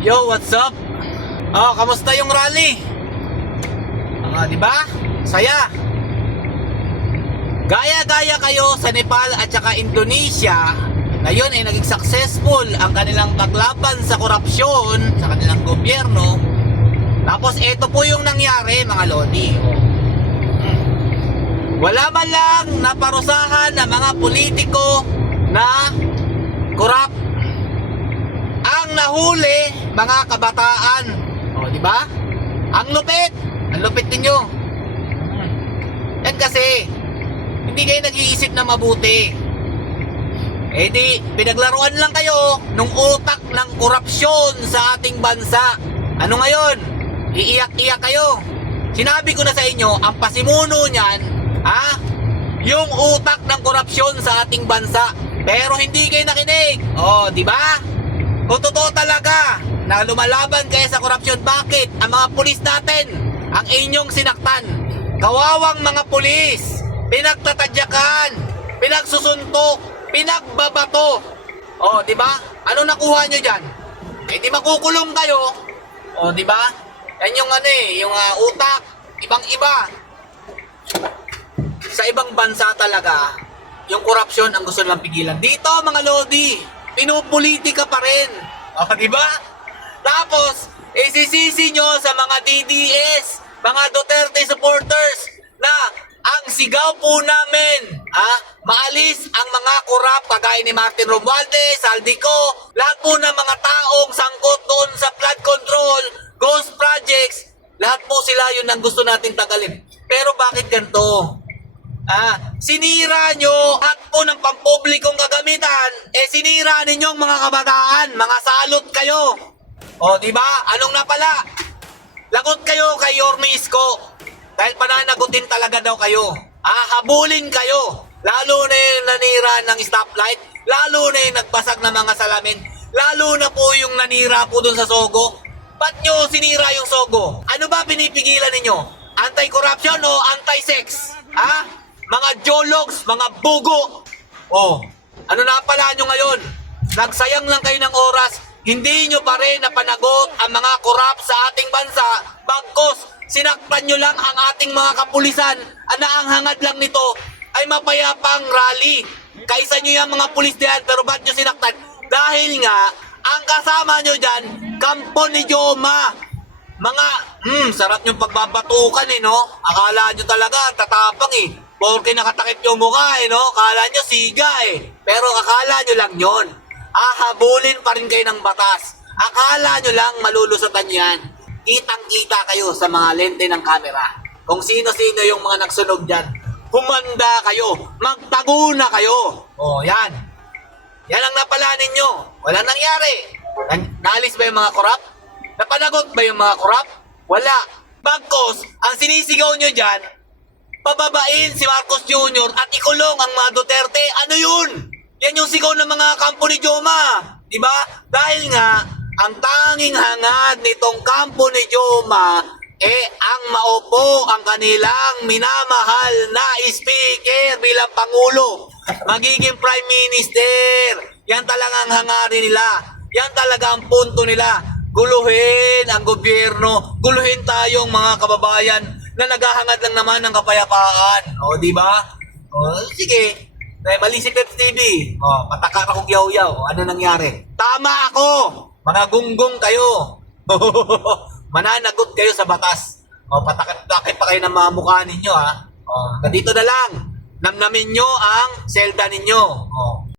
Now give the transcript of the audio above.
Yo, what's up? Oh, kamusta yung rally? Ah, di ba? Saya. Gaya-gaya kayo sa Nepal at saka Indonesia. Ngayon ay naging successful ang kanilang paglaban sa korupsyon sa kanilang gobyerno. Tapos ito po yung nangyari mga lodi. Wala man lang naparusahan ng mga politiko na korap ang nahuli mga kabataan. O, di ba? Ang lupit. Ang lupit ninyo. Yan kasi, hindi kayo nag-iisip na mabuti. Eh di, pinaglaruan lang kayo nung utak ng korupsyon sa ating bansa. Ano ngayon? Iiyak-iyak kayo. Sinabi ko na sa inyo, ang pasimuno niyan, ha? Yung utak ng korupsyon sa ating bansa. Pero hindi kayo nakinig. Oh, di ba? Kung totoo talaga na lumalaban kayo sa korupsyon, bakit ang mga pulis natin ang inyong sinaktan? Kawawang mga pulis, pinagtatadyakan, pinagsusuntok, pinagbabato. Oh, di ba? Ano nakuha nyo dyan? Eh, makukulong kayo. Oh, di ba? Yan yung ano eh, yung ah, utak, ibang-iba. Sa ibang bansa talaga, yung korupsyon ang gusto nilang pigilan. Dito, mga lodi, pinupolitika pa rin. O, di ba? Tapos, isisisi nyo sa mga DDS, mga Duterte supporters, na ang sigaw po namin, ha, maalis ang mga korap kagaya ni Martin Romualdez, Saldico, lahat po ng mga taong sangkot doon sa flood control, ghost projects, lahat po sila yun ang gusto natin tagalin. Pero bakit ganito? Ah, sinira nyo at po ng pampublikong gagamitan, eh sinira ninyong mga kabataan, mga salot kayo. O, di ba? Anong napala? Lagot kayo kay Yorme. Dahil pananagutin talaga daw kayo. Ah, habulin kayo. Lalo na yung nanira ng stoplight, lalo na yung nagbasag ng mga salamin, lalo na po yung nanira po dun sa Sogo. Ba't nyo sinira yung Sogo? Ano ba pinipigilan ninyo? Anti-corruption o anti-sex? Ha? Mga jologs, mga bugo. Oh, ano na pala nyo ngayon? Nagsayang lang kayo ng oras, hindi nyo pa rin napanagot ang mga korap sa ating bansa, bagkos sinaktan nyo lang ang ating mga kapulisan, na ang hangad lang nito ay mapayapang rally. Kaysa nyo yung mga pulis diyan, pero ba't nyo sinaktan? Dahil nga, ang kasama nyo dyan, kampo ni Joma. Mga, hmm, sarap yung pagbabatukan eh, no? Akala nyo talaga, tatapang eh. Porque nakatakip yung mukha eh, no? Akala nyo siga eh. Pero akala nyo lang yon. Ahabulin pa rin kayo ng batas. Akala nyo lang malulusatan yan. Kitang-kita kayo sa mga lente ng camera. Kung sino-sino yung mga nagsunog dyan. Humanda kayo. Magtago na kayo. Oh, yan. Yan ang napala ninyo. Walang nangyari. Na- naalis ba yung mga korap? Napanagot ba yung mga korap? Wala. Bagkos, ang sinisigaw nyo dyan, pababain si Marcos Jr. at ikulong ang mga Duterte. Ano yun? Yan yung sigaw ng mga kampo ni Joma. Di ba? Dahil nga, ang tanging hangad nitong kampo ni Joma eh ang maupo ang kanilang minamahal na speaker bilang pangulo. Magiging prime minister. Yan talaga ang hangarin nila. Yan talaga ang punto nila. Guluhin ang gobyerno. Guluhin tayong mga kababayan na naghahangad lang naman ng kapayapaan. O, di ba? O, sige. Eh, mali si Peps TV. O, patakar akong yaw-yaw. Ano nangyari? Tama ako! Mga gunggong kayo. Mananagot kayo sa batas. O, patakit-takit pa kayo ng mga mukha ninyo, ha? O, dito na lang. Namnamin nyo ang selda ninyo. O,